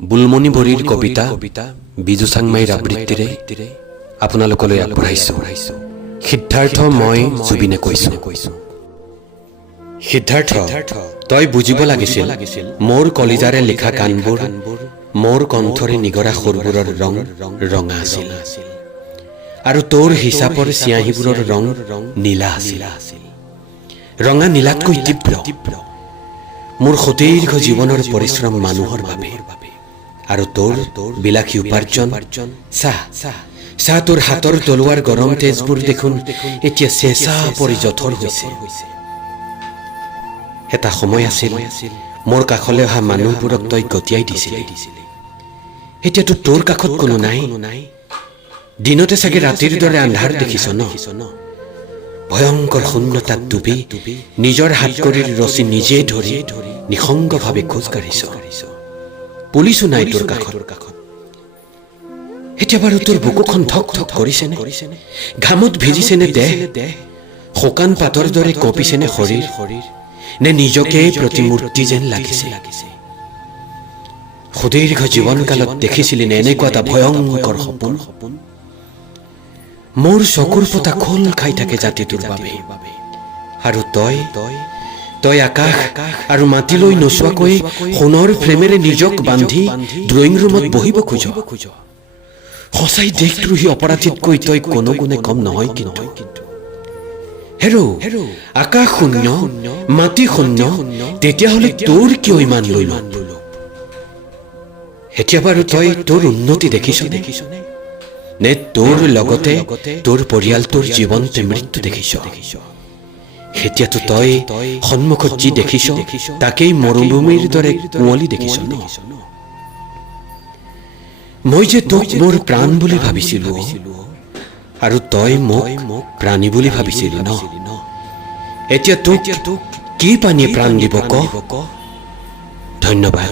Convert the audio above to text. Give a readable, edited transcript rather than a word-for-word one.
বুলমণি বৰীৰ কবিতা বিজু চাংমাইৰ আবৃত্তিৰে আপোনালোকলৈ আগবঢ়াইছোঁ। সিদ্ধাৰ্থ মই জুবিনে কৈছোঁ। সিদ্ধাৰ্থ, তই বুজিব লাগিছিল মোৰ কলিজাৰে লিখা গানবোৰ মোৰ কণ্ঠৰে নিগৰা সুৰবোৰৰ ৰং ৰঙা আছিল, আৰু তোৰ হিচাপৰ চিয়াহীবোৰৰ ৰং নীলা আছিল। ৰঙা নীলাতকৈ তীব্ৰ মোৰ সুদীৰ্ঘ জীৱনৰ পৰিশ্ৰম মানুহৰ বাবে, আৰু তোৰ বিলাসী উপাৰ্জন। চাহ তোৰ হাতৰ তলুৱাৰ গৰম তেজবোৰ দেখোন এতিয়া চেঁচা পৰি জঠৰ হৈছে। এটা সময় আছিল মোৰ কাষলৈ অহা মানুহবোৰক তই গতিয়াই দিছিলি। এতিয়াতো তোৰ কাষত কোনো নাই। দিনতে চাগে ৰাতিৰ দৰে আন্ধাৰ দেখিছ ন? ভয়ংকৰ শূন্যতাত ডুবি নিজৰ হাতকৰিৰ ৰচি নিজে ধৰি নিসংগভাৱে খোজকাঢ়িছ। পুলিচো নাই তোৰ কাষত। এতিয়া বাৰু তোৰ বুকুখন ধক ধক কৰিছেনে? ঘামত ভিজিছেনে দেহ? শুকান পাতৰ দৰে কঁপিছেনে শৰীৰ? নে নিজকে প্ৰতিমূৰ্তি যেন লাগিছে? সুদীৰ্ঘ জীৱনকালত দেখিছিলি নে এনেকুৱা এটা ভয়ংকৰ সপোন? মোৰ চকুৰ পতা খোল খাই থাকে জাতিটোৰ বাবে, আৰু তই আকাশ আৰু মাটিলৈ নোচোৱাকৈ সোণৰ ফ্ৰেমেৰে নিজক বান্ধি ড্ৰয়িং ৰুমত বহিব খোজ। সঁচাই দেশদ্ৰোহী অপৰাধীতকৈ তই কোনো গুণে কম নহয়। কিন্তু হেৰো, আকাশ শূন্য, মাটি শূন্য, তেতিয়াহ'লে তোৰ কিয় ইমান লৈ ল'ব? এতিয়া বাৰু তই তোৰ উন্নতি দেখিছনে? নে তোৰ লগতে তোৰ পৰিয়ালটোৰ জীৱনতে মৃত্যু দেখিছ? এতিয়াতো তই সন্মুখত যি দেখিছ তাকেই মৰুভূমিৰ দৰে কুঁৱলী দেখিছ ন? মই যে তোক মোৰ প্ৰাণ বুলি ভাবিছিলো, আৰু তই মোক প্ৰাণী বুলি ভাবিছিলি ন? এতিয়া তোক কি পানীয়ে প্ৰাণ দিব ক? ধন্যবাদ।